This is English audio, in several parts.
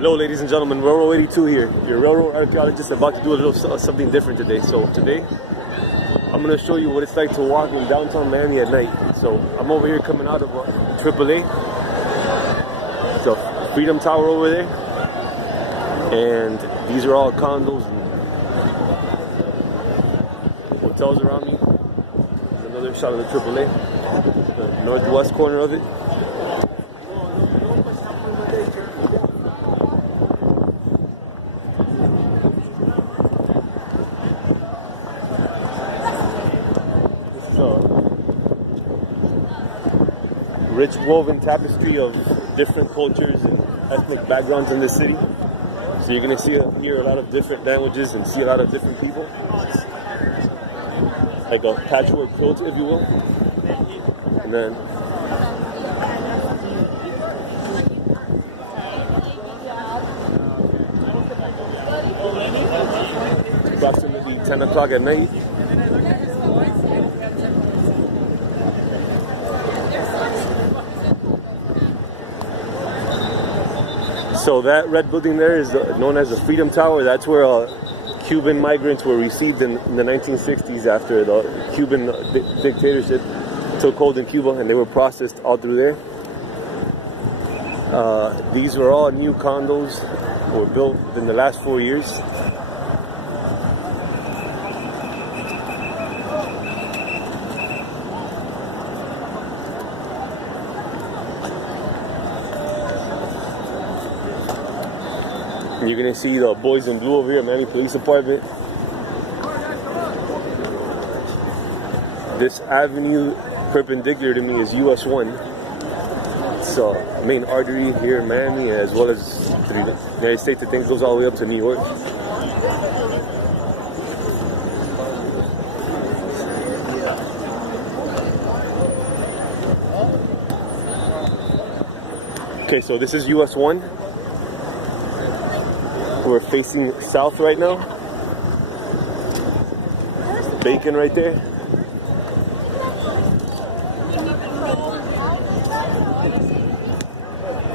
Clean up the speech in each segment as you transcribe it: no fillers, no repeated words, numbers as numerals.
Hello, ladies and gentlemen. Railroad 82 here. Your railroad archaeologist about to do a little something different today. So today, I'm going to show you what it's like to walk in downtown Miami at night. So I'm over here coming out of AAA. It's a Freedom Tower over there. And these are all condos and hotels around me. There's another shot of the AAA. The northwest corner of it. Rich woven tapestry of different cultures and ethnic backgrounds in the city. So you're going to hear a lot of different languages and see a lot of different people. Like a patchwork quilt, if you will. And then approximately 10 o'clock at night. So that red building there is known as the Freedom Tower. That's where Cuban migrants were received in the 1960s after the Cuban dictatorship took hold in Cuba, and they were processed all through there. These were all new condos, were built in the last 4 years. You're going to see the boys in blue over here, Miami Police Department. This avenue perpendicular to me is US 1. It's a main artery here in Miami, as well as the United States. I think it goes all the way up to New York. Okay, so this is US 1. We're facing south right now. Bacon right there.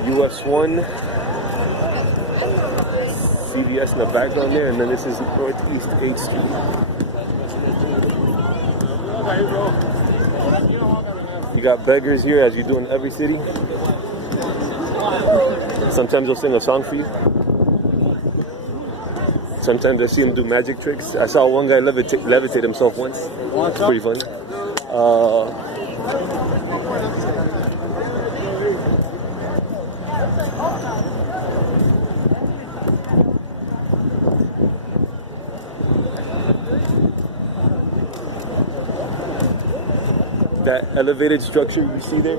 US 1. CVS in the background there, and then this is Northeast 8th Street. You got beggars here, as you do in every city. Sometimes they'll sing a song for you. Sometimes I see him do magic tricks. I saw one guy levitate himself once. It's pretty funny. That elevated structure you see there?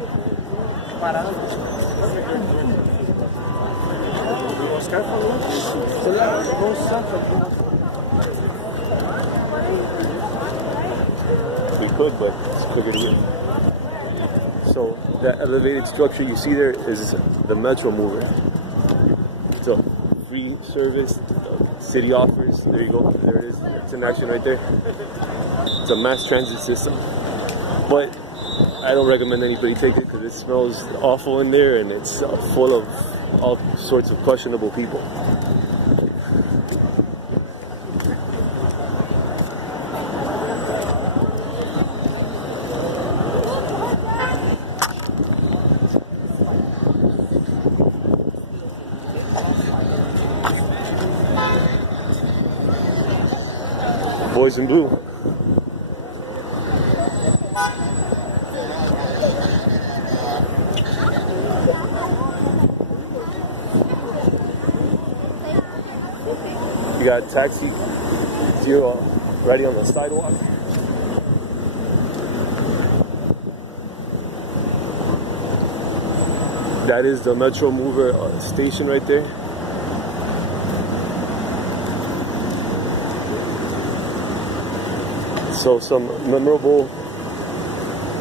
Pretty quick, but it's quicker to get. So that elevated structure you see there is the Metro Mover. It's a free service the city offers. There you go. There it is. It's in action right there. It's a mass transit system. But I don't recommend anybody take it because it smells awful in there, and it's full of all sorts of questionable people. Boys in blue. You got taxi zero ready on the sidewalk. That is the Metro Mover station right there. So some memorable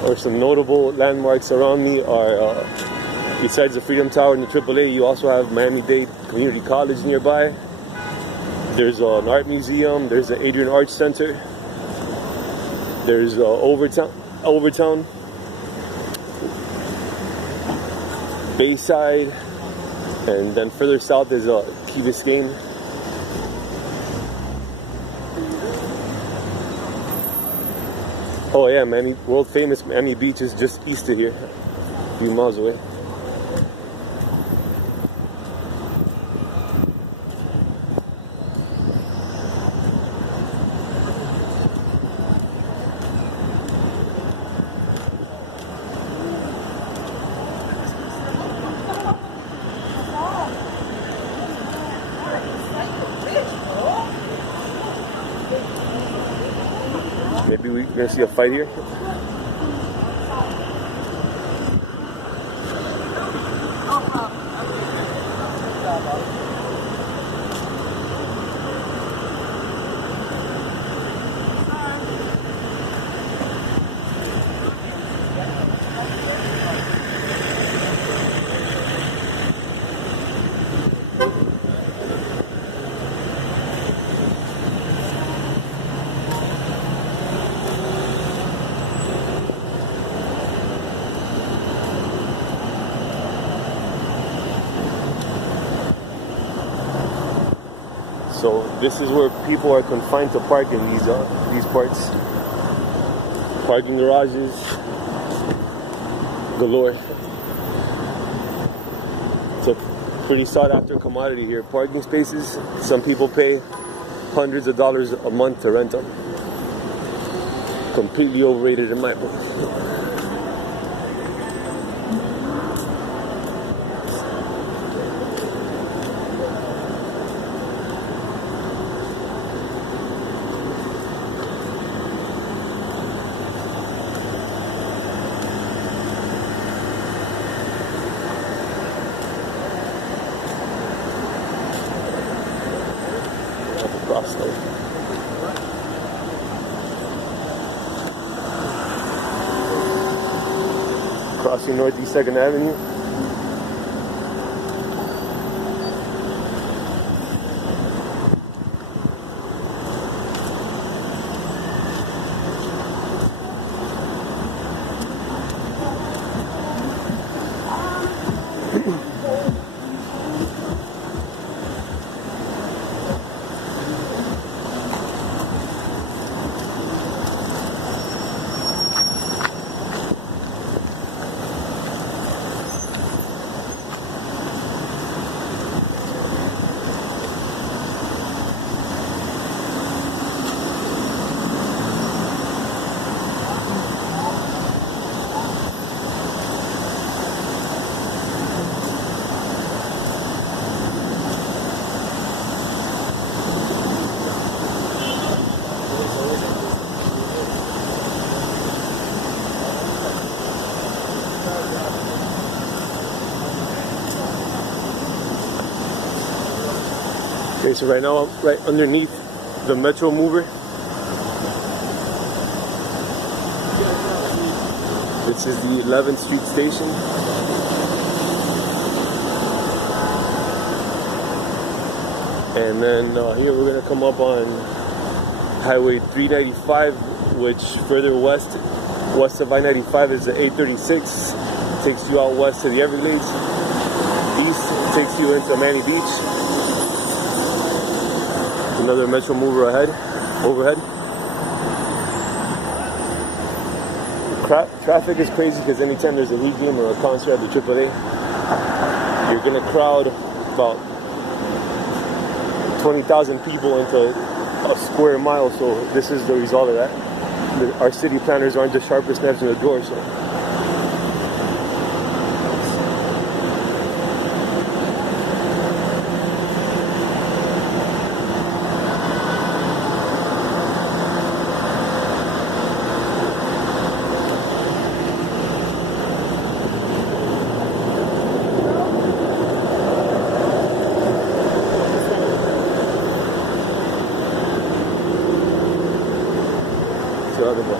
or some notable landmarks around me are, besides the Freedom Tower and the AAA, you also have Miami-Dade Community College nearby. There's an art museum. There's the Adrian Arts Center. There's Overtown, Bayside, And then further south is Key Biscayne. Oh yeah, Miami, world famous Miami Beach is just east of here, a few miles away. Maybe we're gonna see a fight here. So this is where people are confined to park in these parts. Parking garages galore. It's a pretty sought after commodity here. Parking spaces, some people pay hundreds of dollars a month to rent them. Completely overrated in my book. Crossing Northeast 2nd Avenue. Okay, so right now I'm right underneath the Metro mover. This is the 11th Street station. And then here we're gonna come up on Highway 395, which further west of I-95 is the 836. Takes you out west to the Everglades. East takes you into Miami Beach. Another Metro mover overhead. Traffic is crazy because anytime there's a Heat game or a concert at the AAA, you're gonna crowd about 20,000 people into a square mile. So this is the result of that. Our city planners aren't the sharpest knives in the drawer. So.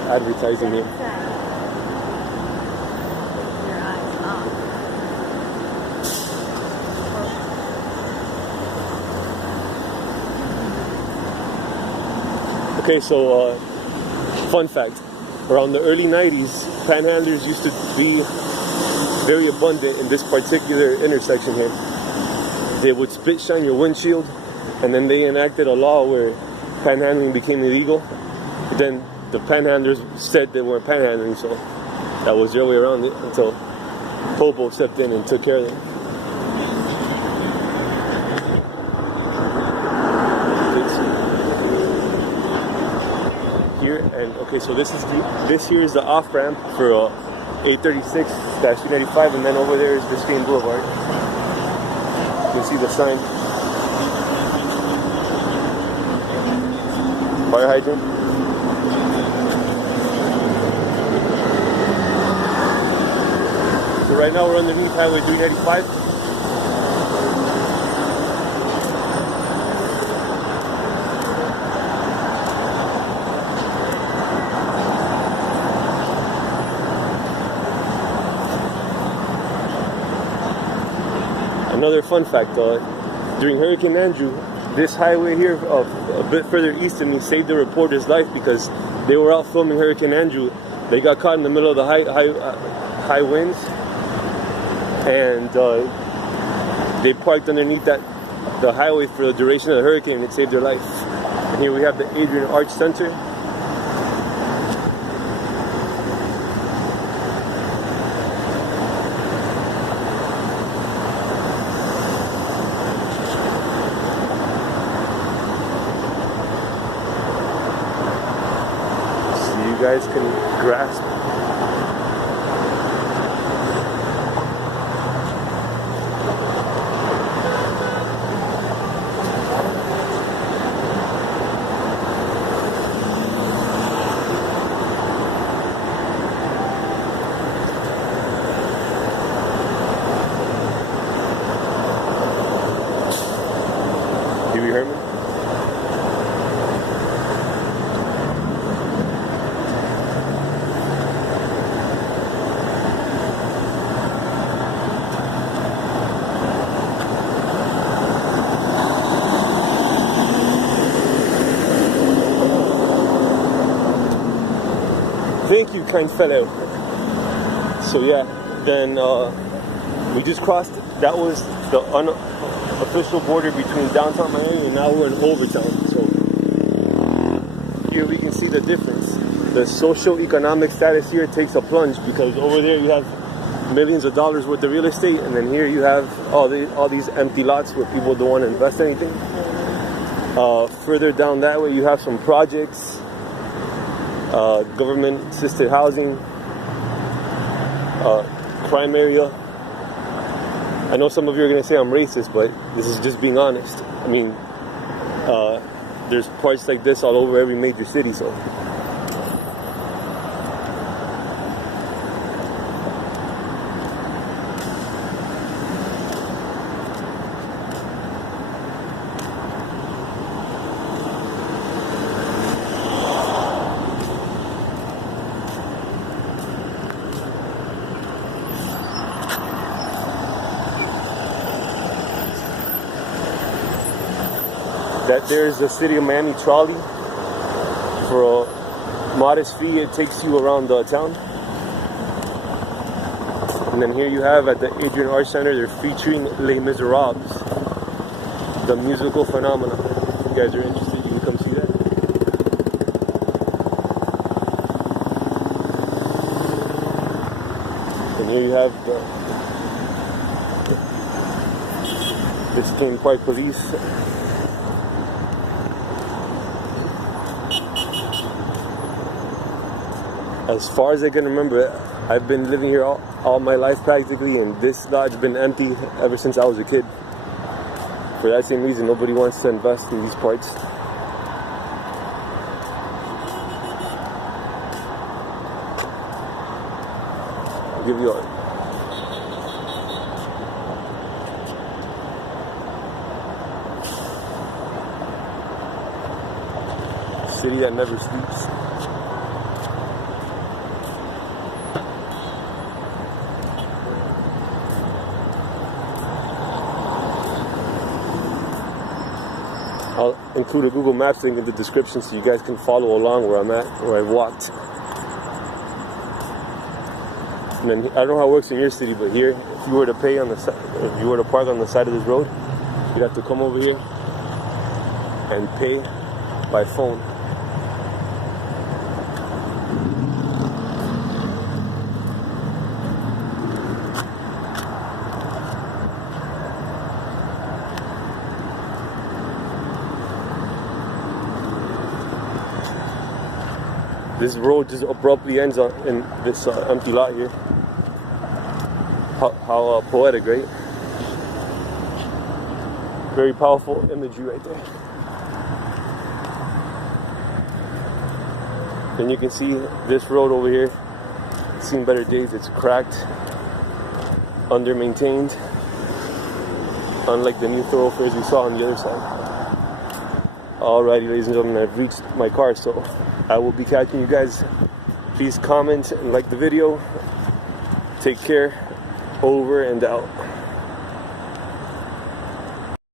Advertising here. Okay, so fun fact, around the early 90s, panhandlers used to be very abundant in this particular intersection here. they would spit shine your windshield, and then they enacted a law where panhandling became illegal. But then the panhandlers said they weren't panhandling, so that was their way around it until Popo stepped in and took care of them. Here, and okay, so this here is the off ramp for 836-395, and then over there is Biscayne Boulevard. You can see the sign. Fire hydrant. So right now we're underneath Highway 395. Another fun fact, during Hurricane Andrew, this highway here, a bit further east of me, saved a reporter's life because they were out filming Hurricane Andrew. They got caught in the middle of the high winds, and they parked underneath the highway for the duration of the hurricane. It saved their life. And here we have the Adrian Arch Center. You guys can grasp. Huey Herman. Thank you, kind fellow. So yeah, then we just crossed. That was the unofficial border between downtown Miami, and now we're in Overtown. So here we can see the difference. The socio-economic status here takes a plunge because over there you have millions of dollars worth of real estate, and then here you have all these empty lots where people don't want to invest anything. Further down that way, you have some projects. Government-assisted housing, crime area. I know some of you are going to say I'm racist, but this is just being honest. I mean, there's parts like this all over every major city, so. That there's the City of Miami trolley. For a modest fee, it takes you around the town. And then here you have at the Adrian Arch Center, they're featuring Les Miserables, the musical phenomenon. If you guys are interested, you can come see that. And here you have the Biscayne Park Police. As far as I can remember, I've been living here all my life practically, and this lot's been empty ever since I was a kid. For that same reason, nobody wants to invest in these parts. I'll give you a city that never sleeps. I'll include a Google Maps link in the description so you guys can follow along where I'm at, where I've walked. And then, I don't know how it works in your city, but here, if you were to pay on the side, if you were to park on the side of this road, you'd have to come over here and pay by phone. This road just abruptly ends in this empty lot here. How poetic, right? Very powerful imagery right there. And you can see this road over here, seen better days. It's cracked, under-maintained, unlike the new thoroughfares we saw on the other side. Alrighty, ladies and gentlemen, I've reached my car, so I will be catching you guys. Please comment and like the video. Take care. Over and out.